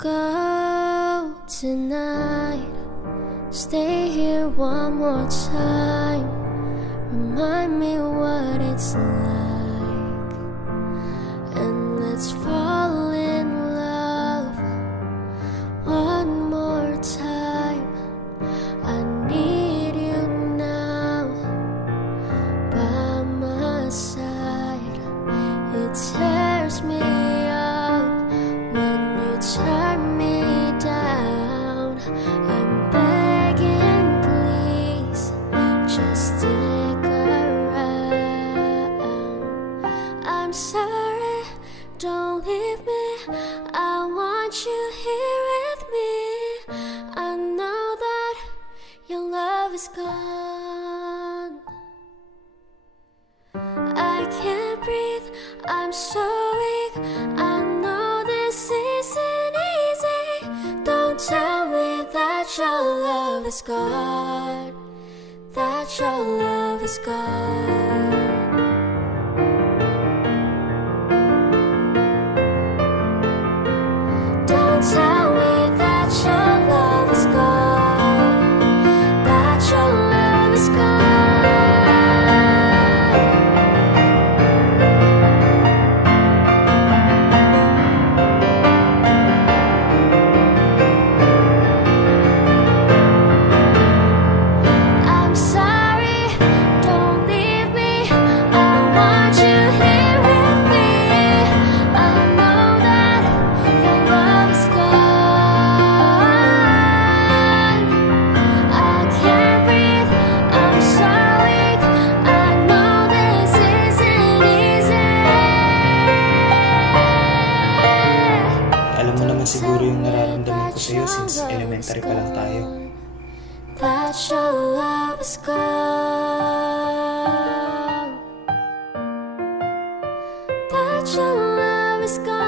go tonight. Stay here one more time. Remind me what it's like, and let's fall in love one more time. I need you now by my side. It tears me up when you turn me down. I'm begging, please, just stick around. I'm sorry, don't leave me. I want you here with me. I know that your love is gone. I can't breathe, I'm so weak. I know this isn't easy. Don't tell me that your love is gone, that your love is gone. Don't tell me that your love is gone, that your love is gone. I'm sorry, don't leave me. I want you here with me. I know that your love is gone. I can't breathe, I'm so weak. I know this isn't easy. Alam mo naman siguro yung nararamdaman ko sa'yo since elementary pa lang tayo. That your love is gone, that your love is gone.